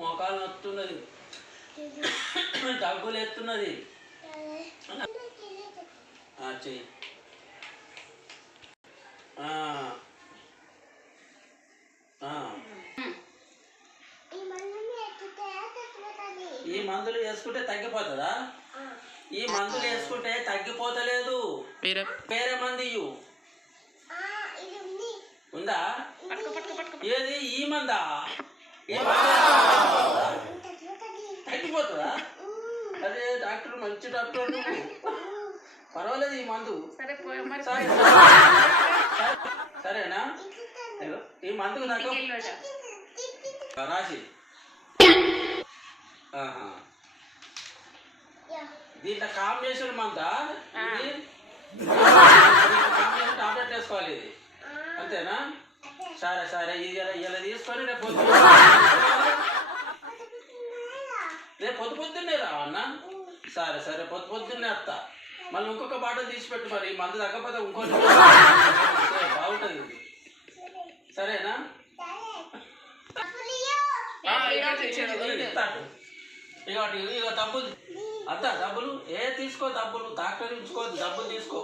మోకాలు నొత్తున్నది, దగ్గులు ఎత్తున్నది. చెయ్యి. ఈ మందులు వేసుకుంటే తగ్గిపోతుందా? ఈ మందులు వేసుకుంటే తగ్గిపోతలేదు, వేరే మంది ఇయ్యు. ఉందా? ఏది ఈ మందా? తగ్గిపోతుందా? అదే డాక్టర్ మంచి డాక్టర్, పర్వాలేదు ఈ మందు. సరేనా? ఈ మందుకు నాకు రాసి దీంట్లో కాంబినేషన్ మందా? కాంబినేషన్ టాబ్లెట్ వేసుకోవాలి ఇది, అంతేనా? సరే సరే, ఇది ఇలా తీసుకొని రేపు పొద్దున్నే రావన్నా. సరే సరే, పొద్దున్నే వస్తా. మళ్ళీ ఇంకొక బాటలు తీసిపెట్టు, మరి ఈ మందు తగ్గకపోతే ఇంకోటి బాగుంటుంది ఇది. సరేనా? ఇక డబ్బులు అంతా డబ్బులు తీసుకో, డబ్బులు డాక్టర్ ఇచ్చుకోవద్దు, డబ్బులు తీసుకో.